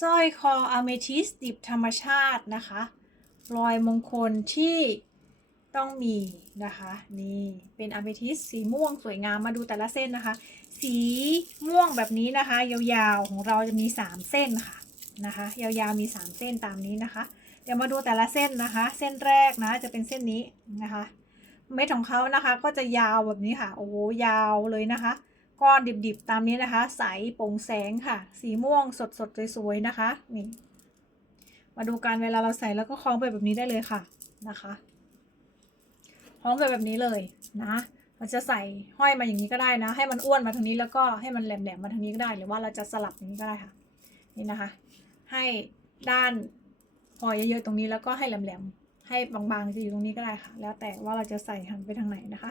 สร้อยคออะเมทิสดิบธรรมชาตินะคะรอยมงคลที่ต้องมีนะคะ นี่เป็นอะเมทิสสีม่วงสวยงามมาดูแต่ละเส้นนะคะ สีม่วงแบบนี้นะคะ ยาวๆของเราจะมี 3 เส้นค่ะนะคะ ยาวๆมี 3 เส้นตามนี้นะคะ เดี๋ยวมาดูแต่ละเส้นนะคะ เส้นแรกนะจะเป็นเส้นนี้นะคะ เม็ดของเขานะคะก็จะยาวแบบนี้ค่ะ โอ้ยาวเลยนะคะ ก้อนดิบๆตามนี้นะคะ ใสโปร่งแสงค่ะ สีม่วงสดๆสวยๆนะคะนี่มาดูกันเวลาเราใส่แล้วก็คล้องไปแบบนี้ได้เลยค่ะนะคะคล้องไปแบบนี้เลยนะเราจะใส่ห้อยมาอย่างนี้ก็ได้นะ ให้มันอ้วนมาทางนี้แล้วก็ให้มันแหลมๆมาทางนี้ก็ได้ หรือว่าเราจะสลับอย่างนี้ก็ได้ค่ะ นี่นะคะ ให้ด้านพอเยอะๆตรงนี้แล้วก็ให้แหลมๆให้บางๆจะอยู่ตรงนี้ก็ได้ค่ะ แล้วแต่ว่าเราจะใส่หันไปทางไหนนะคะ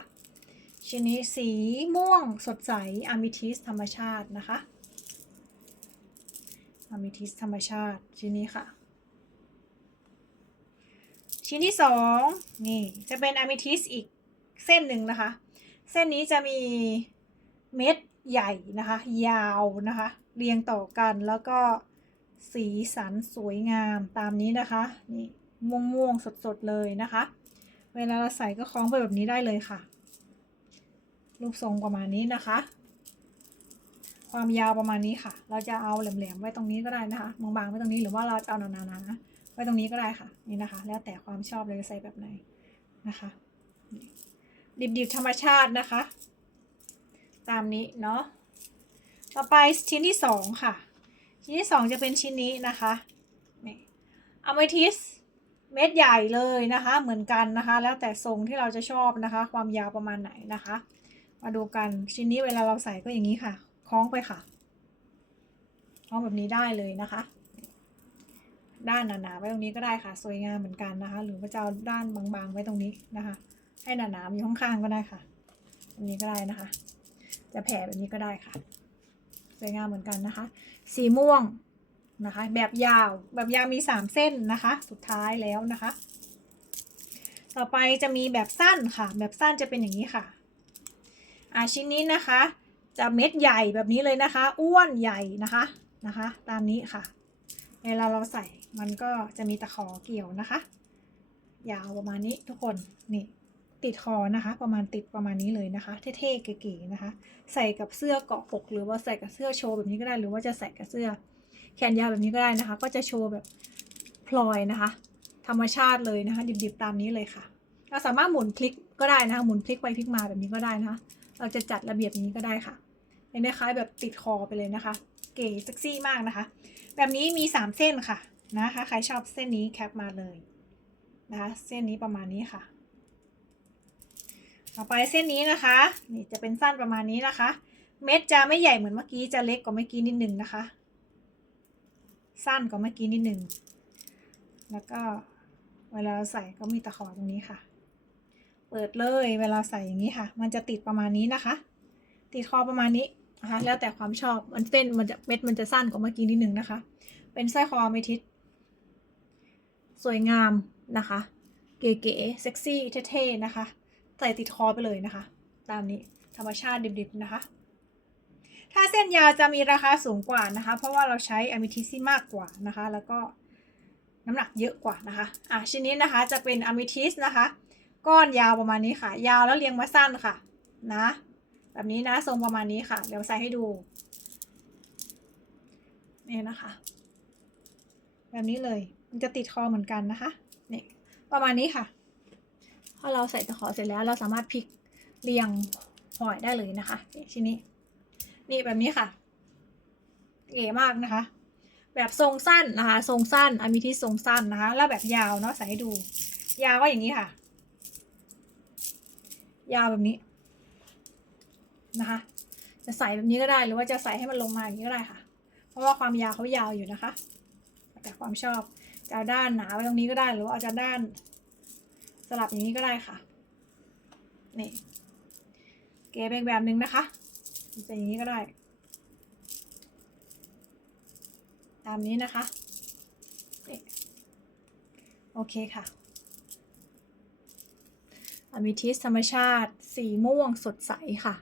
ชิ้นนี้สีม่วงสดใสอะมิทิสธรรมชาตินะคะอะมิทิสธรรมชาติชิ้นนี้ค่ะ ชิ้นที่สองนี่จะเป็นอะมิทิสอีกเส้นหนึ่งนะคะ เส้นนี้จะมีเม็ดใหญ่นะคะ ยาวนะคะ เรียงต่อกันแล้วก็สีสันสวยงามตามนี้นะคะ นี่ม่วงๆสดๆเลยนะคะ เวลาเราใส่ก็คล้องไปแบบนี้ได้เลยค่ะ รูปทรงประมาณนี้นะคะ ความยาวประมาณนี้ค่ะ เราจะเอาแหลมๆไว้ตรงนี้ก็ได้นะคะบางๆไว้ตรงนี้หรือว่าเราเอาหนาๆนะไว้ตรงนี้ก็ได้ค่ะนี่นะคะ แล้วแต่ความชอบเลยจะใส่แบบไหนนะคะดิบๆธรรมชาตินะคะ ตามนี้เนาะต่อไปชิ้นที่สองค่ะ ชิ้นที่สองจะเป็นชิ้นนี้นะคะนี่อะเมทิสเม็ดใหญ่เลยนะคะ เหมือนกันนะคะ แล้วแต่ทรงที่เราจะชอบนะคะ ความยาวประมาณไหนนะคะ มาดูกันชิ้นนี้เวลาเราใส่ก็อย่างนี้ค่ะ คล้องไปค่ะคล้องแบบนี้ได้เลยนะคะ ด้านหนาๆไว้ตรงนี้ก็ได้ค่ะ สวยงามเหมือนกันนะคะ หรือว่าจะเอาด้านบางๆไว้ตรงนี้นะคะ ให้หนาๆอยู่ข้างๆก็ได้ค่ะแบบนี้ก็ได้นะคะ จะแผ่แบบนี้ก็ได้ค่ะ สวยงามเหมือนกันนะคะ สีม่วงนะคะ แบบยาวแบบยาวมีสามเส้นนะคะ สุดท้ายแล้วนะคะ ต่อไปจะมีแบบสั้นค่ะ แบบสั้นจะเป็นอย่างนี้ค่ะ อ่าชิ้นนี้นะคะ จะเม็ดใหญ่แบบนี้เลยนะคะ อ้วนใหญ่นะคะนะคะ ตามนี้ค่ะ เวลาเราใส่มันก็จะมีตะขอเกี่ยวนะคะ ยาวประมาณนี้ทุกคนนี่ติดคอนะคะ ประมาณติดประมาณนี้เลยนะคะ เท่ๆเก๋ๆนะคะ ใส่กับเสื้อเกาะอกหรือว่าใส่กับเสื้อโชว์แบบนี้ก็ได้หรือว่าจะใส่กับเสื้อ แขนยาวแบบนี้ก็ได้นะคะ ก็จะโชว์แบบพลอยนะคะ ธรรมชาติเลยนะคะ ดิบๆตามนี้เลยค่ะ เราสามารถหมุนพลิกก็ได้นะคะหมุนพลิกไปพลิกมาแบบนี้ก็ได้นะคะ เราจะจัดระเบียบนี้ก็ได้ค่ะเป็นคล้ายแบบติดคอไปเลยนะคะ เก๋เซ็กซี่มากนะคะ แบบนี้มี 3 เส้นค่ะนะคะใครชอบเส้นนี้แคปมาเลยนะคะเส้นนี้ประมาณนี้ค่ะ ต่อไปเส้นนี้นะคะ นี่จะเป็นสั้นประมาณนี้นะคะ เม็ดจะไม่ใหญ่เหมือนเมื่อกี้จะเล็กกว่าเมื่อกี้นิดนึงนะคะ สั้นกว่าเมื่อกี้นิดนึงแล้วก็เวลาเราใส่ก็มีตะขอตรงนี้ค่ะ เปิดเลยเวลาใส่อย่างนี้ค่ะ มันจะติดประมาณนี้นะคะ ติดคอประมาณนี้นะคะแล้วแต่ความชอบมันเส้นมันจะเม็ดมันจะสั้นกว่าเมื่อกี้นิดนึงนะคะ เป็นสร้อยคอเมทิสสวยงามนะคะ เก๋ๆเซ็กซี่เท่ๆนะคะใส่ติดคอไปเลยนะคะ ตามนี้ธรรมชาติดิบๆนะคะ ถ้าเส้นยาวจะมีราคาสูงกว่านะคะ เพราะว่าเราใช้อะมิทิสที่มากกว่านะคะ แล้วก็น้ำหนักเยอะกว่านะคะ อะชิ้นนี้นะคะจะเป็นอะมิทิสนะคะ ก้อนยาวประมาณนี้ค่ะ ยาวแล้วเรียงมาสั้นค่ะ นะ แบบนี้นะทรงประมาณนี้ค่ะ เดี๋ยวใส่ให้ดูนี่นะคะ แบบนี้เลย มันจะติดคอเหมือนกันนะคะนี่ประมาณนี้ค่ะ พอเราใส่ตะขอเสร็จแล้วเราสามารถพลิกเรียงหอยได้เลยนะคะนี่ชิ้นนี้ นี่แบบนี้ค่ะ เก๋มากนะคะ แบบทรงสั้นนะคะ ทรงสั้นอะมิทิทรงสั้นนะคะ แล้วแบบยาวเนาะใส่ให้ดู ยาวก็อย่างนี้ค่ะ ยาวแบบนี้นะคะ จะใส่แบบนี้ก็ได้หรือว่าจะใส่ให้มันลงมาอย่างนี้ก็ได้ค่ะ เพราะว่าความยาวเขายาวอยู่นะคะ แต่ความชอบจะด้านหนาไว้ตรงนี้ก็ได้หรือว่าจะด้านสลับอย่างนี้ก็ได้ค่ะนี่เก๋เป็นแบบนึงนะคะจะอย่างนี้ก็ได้ ตามนี้นะคะโอเคค่ะ อมิทิสธรรมชาติ สีม่วงสดใสค่ะ